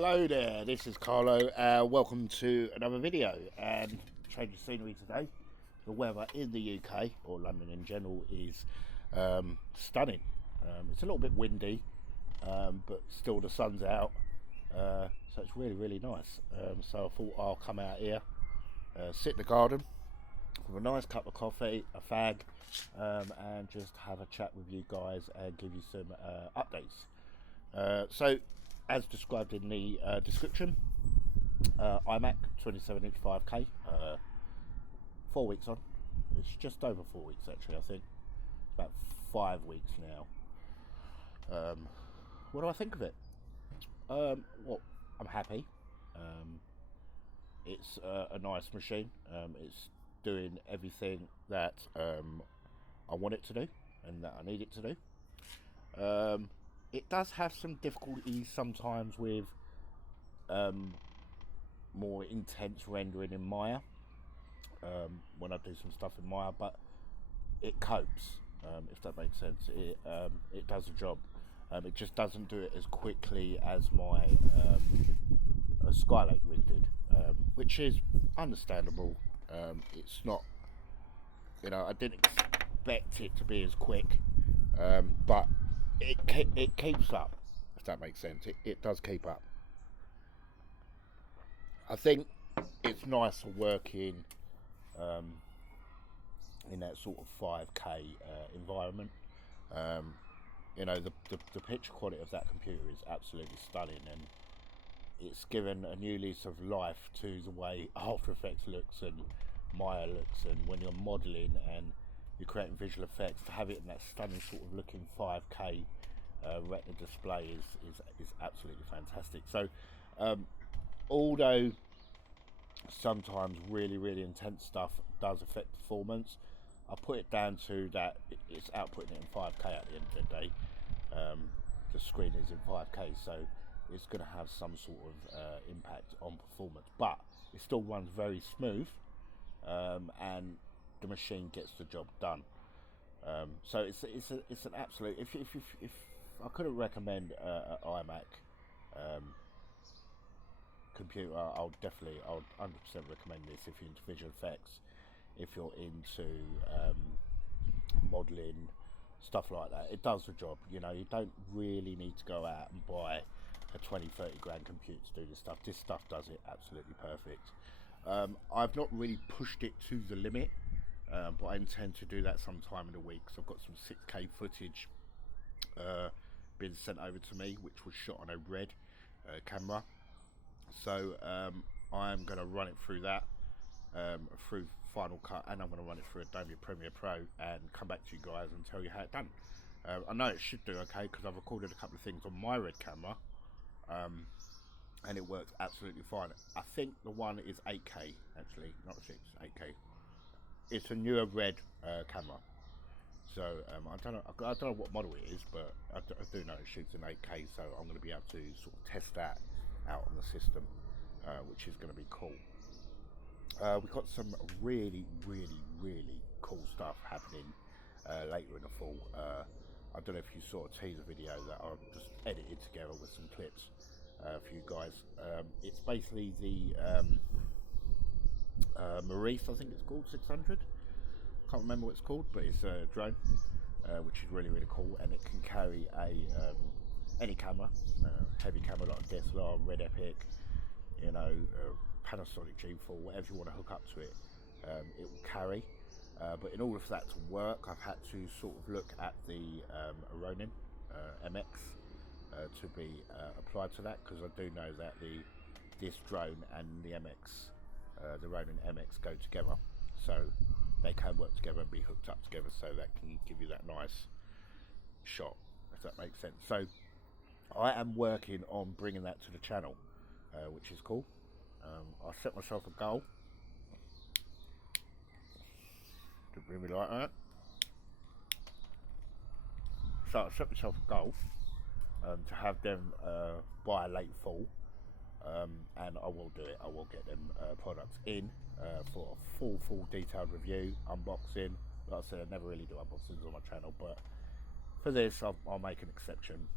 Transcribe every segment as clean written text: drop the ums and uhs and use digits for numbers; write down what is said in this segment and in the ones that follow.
Hello there, this is Carlo. Welcome to another video. And change of scenery today. The weather in the UK, or London in general, is stunning. It's a little bit windy, but still the sun's out, so it's really nice. So I thought I'll come out here, sit in the garden with a nice cup of coffee, a fag, and just have a chat with you guys and give you some updates. So, as described in the description, Imac 27-inch 5K, 4 weeks on. It's just over 4 weeks actually, I think. It's about 5 weeks now. What do I think of it? Well, I'm happy. It's a nice machine. It's doing everything that I want it to do and that I need it to do. It does have some difficulties sometimes with more intense rendering in Maya, when I do some stuff in Maya, but it copes, if that makes sense. It does the job. It just doesn't do it as quickly as my Skylake rig did, which is understandable. It's not, I didn't expect it to be as quick, but it keeps up, if that makes sense. It does keep up. I think it's nice working in that sort of 5K environment. The picture quality of that computer is absolutely stunning, and it's given a new lease of life to the way After Effects looks and Maya looks, and when you're modelling and you're creating visual effects, to have it in that stunning sort of looking 5K retina display is absolutely fantastic. So although sometimes really intense stuff does affect performance, I put it down to that it's outputting it in 5K at the end of the day. The screen is in 5K, so it's going to have some sort of impact on performance, but it still runs very smooth, and the machine gets the job done. So it's an absolute. If I couldn't recommend an iMac computer, I would 100% recommend this. If you're into visual effects, if you're into modelling, stuff like that, it does the job. You don't really need to go out and buy a 20-30 grand computer to do this stuff. This stuff does it absolutely perfect. I've not really pushed it to the limit, but I intend to do that sometime in the week. So I've got some 6K footage been sent over to me, which was shot on a Red camera. So I'm going to run it through that, through Final Cut, and I'm going to run it through Adobe Premiere Pro and come back to you guys and tell you how it's done. I know it should do okay because I've recorded a couple of things on my Red camera, and it works absolutely fine. I think the one is 8K actually, not 6, 8K. It's a newer Red camera, so I don't know what model it is, but I do know it shoots in 8K, so I'm going to be able to sort of test that out on the system, which is going to be cool. We've got some really cool stuff happening later in the fall. I don't know if you saw a teaser video that I've just edited together with some clips for you guys. It's basically the Maurice, I think it's called, 600. Can't remember what it's called, but it's a drone, which is really cool, and it can carry a any camera, heavy camera like a DSLR, Red Epic, Panasonic G4, whatever you want to hook up to it, it will carry. But in order for that to work, I've had to sort of look at the Ronin MX to be applied to that, because I do know that this drone and the MX, the Ronin MX, go together, so they can work together and be hooked up together, so that can give you that nice shot, if that makes sense. So I am working on bringing that to the channel, which is cool. I set myself a goal. Didn't really like that. So I set myself a goal to have them by late fall, and I will do it. I will get them products in for a full detailed review, unboxing. Like I said, I never really do unboxings on my channel, but for this I'll make an exception.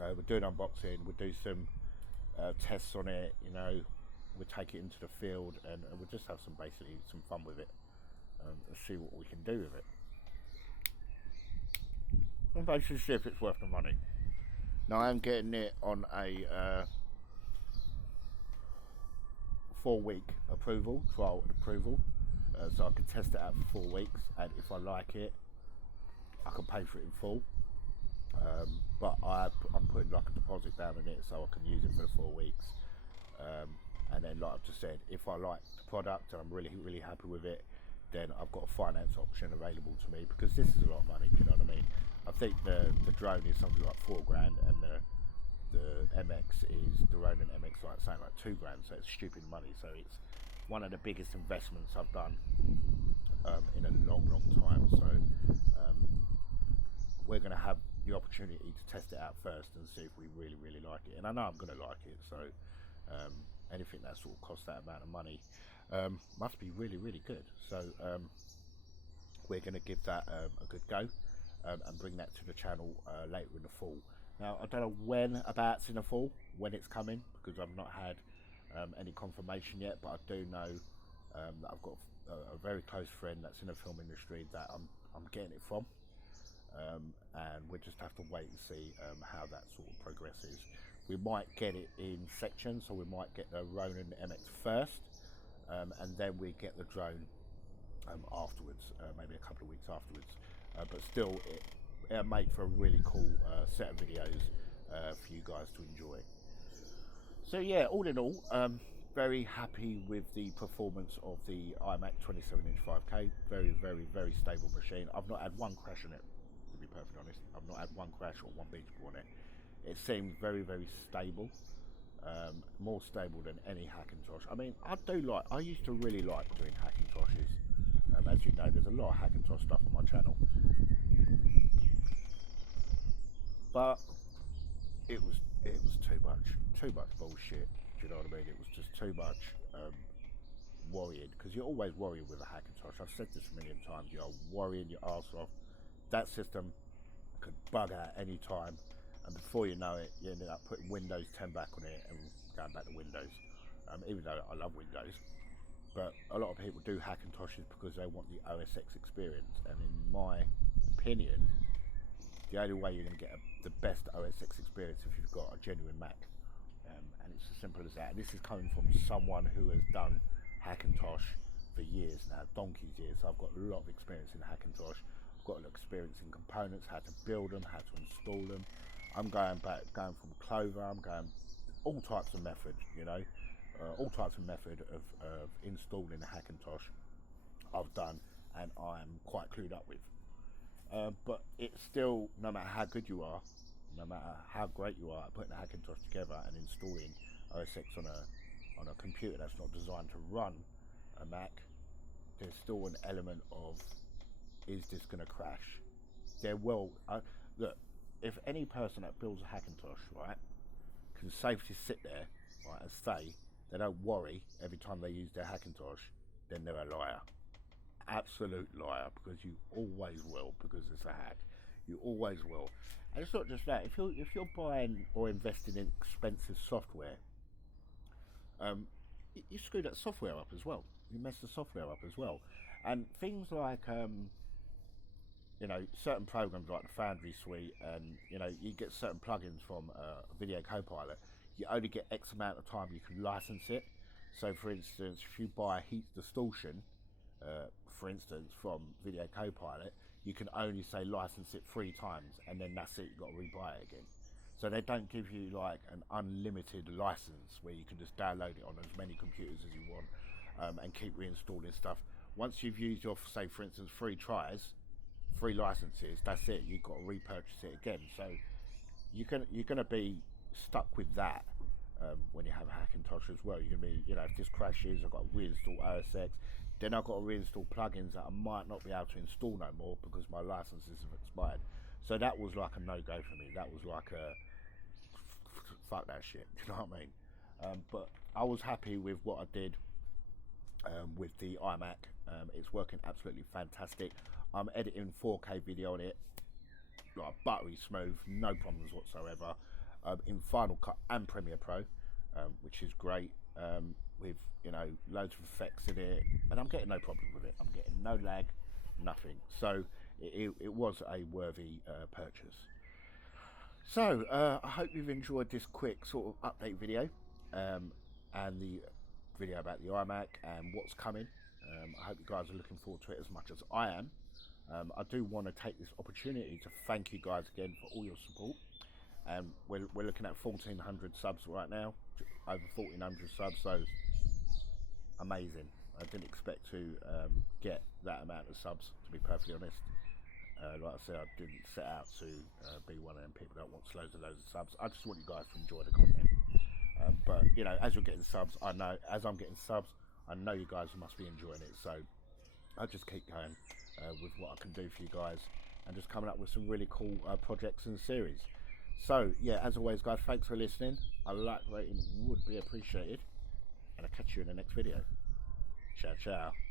We're doing unboxing, we'll do some tests on it. You know, we'll take it into the field and we'll just have basically some fun with it, and see what we can do with it, and basically see if it's worth the money. Now I'm getting it on a 4-week approval, trial approval, so I can test it out for 4 weeks, and if I like it, I can pay for it in full. But I'm putting like a deposit down in it so I can use it for the 4 weeks. And then, like I've just said, if I like the product and I'm really happy with it, then I've got a finance option available to me, because this is a lot of money. Do you know what I mean? I think the drone is something like $4 grand, and the MX is the Ronin MX like something like $2 grand. So it's stupid money. So it's one of the biggest investments I've done in a long time. So we're going to have the opportunity to test it out first and see if we really like it. And I know I'm going to like it. So anything that sort of costs that amount of money must be really good. So we're going to give that a good go, and bring that to the channel later in the fall. Now I don't know when abouts in the fall when it's coming, because I've not had any confirmation yet, but I do know that I've got a very close friend that's in the film industry that I'm getting it from, and we just have to wait and see how that sort of progresses. We might get it in sections, so we might get the Ronin MX first, and then we get the drone afterwards, maybe a couple of weeks afterwards. But still, it'll make for a really cool set of videos for you guys to enjoy. So yeah, all in all, very happy with the performance of the Imac 27-inch 5K. Very stable machine. I've not had one crash on it, to be perfectly honest. I've not had one crash or one beach ball on it. It seemed very stable, more stable than any Hackintosh. I mean, I used to really like doing Hackintoshes. As you know, there's a lot of Hackintosh stuff on my channel, but it was too much bullshit. Do you know what I mean? It was just too much worrying, because you're always worrying with a Hackintosh. I've said this a million times. You're worrying your arse off. That system could bug out any time, and before you know it, you ended up putting Windows 10 back on it and going back to Windows. Even though I love Windows, but a lot of people do Hackintoshes because they want the OS X experience, and in my opinion, the only way you're going to get the best OS X experience if you've got a genuine Mac, and it's as simple as that. And this is coming from someone who has done Hackintosh for years now, donkey's years. So I've got a lot of experience in Hackintosh. I've got a lot of experience in components, how to build them, how to install them. I'm going from Clover. I'm going all types of methods, you know. All types of method of installing a Hackintosh I've done, and I'm quite clued up with. But it's still, no matter how good you are, no matter how great you are at putting a Hackintosh together and installing OS X on a computer that's not designed to run a Mac, there's still an element of, is this going to crash? Look, if any person that builds a Hackintosh, right, can safely sit there, right, and say they don't worry every time they use their Hackintosh, then they're a liar. Absolute liar, because you always will, because it's a hack. You always will. And it's not just that. If you're buying or investing in expensive software, you screw that software up as well. You mess the software up as well. And things like certain programs like the Foundry Suite, and you get certain plugins from Video Copilot. You only get X amount of time you can license it. So for instance, if you buy heat distortion, for instance, from Video Copilot, you can only say license it 3 times, and then that's it, you've got to rebuy it again. So they don't give you like an unlimited license where you can just download it on as many computers as you want, and keep reinstalling stuff. Once you've used your, say for instance, 3 tries, 3 licenses, that's it, you've got to repurchase it again. So you're going to be stuck with that when you have a Hackintosh as well. You're going to be, if this crashes, I've got to reinstall OS X, then I've got to reinstall plugins that I might not be able to install no more because my licenses have expired. So that was like a no-go for me. That was like a fuck that shit, do you know what I mean? But I was happy with what I did with the iMac. It's working absolutely fantastic. I'm editing 4K video on it, like buttery smooth, no problems whatsoever, in Final Cut and Premiere Pro. which is great. With loads of effects in it, and I'm getting no problem with it. I'm getting no lag, nothing. So it was a worthy purchase. So I hope you've enjoyed this quick sort of update video, and the video about the iMac and what's coming. I hope you guys are looking forward to it as much as I am. I do want to take this opportunity to thank you guys again for all your support. We're looking at 1,400 subs right now, over 1,400 subs, so amazing. I didn't expect to get that amount of subs, to be perfectly honest. Like I said, I didn't set out to be one of them people that wants loads of subs. I just want you guys to enjoy the content. But as you're getting subs, I know as I'm getting subs, I know you guys must be enjoying it. So I'll just keep going with what I can do for you guys, and just coming up with some really cool projects and series. So yeah, as always, guys, thanks for listening. A like rating would be appreciated, and I'll catch you in the next video. Ciao, ciao.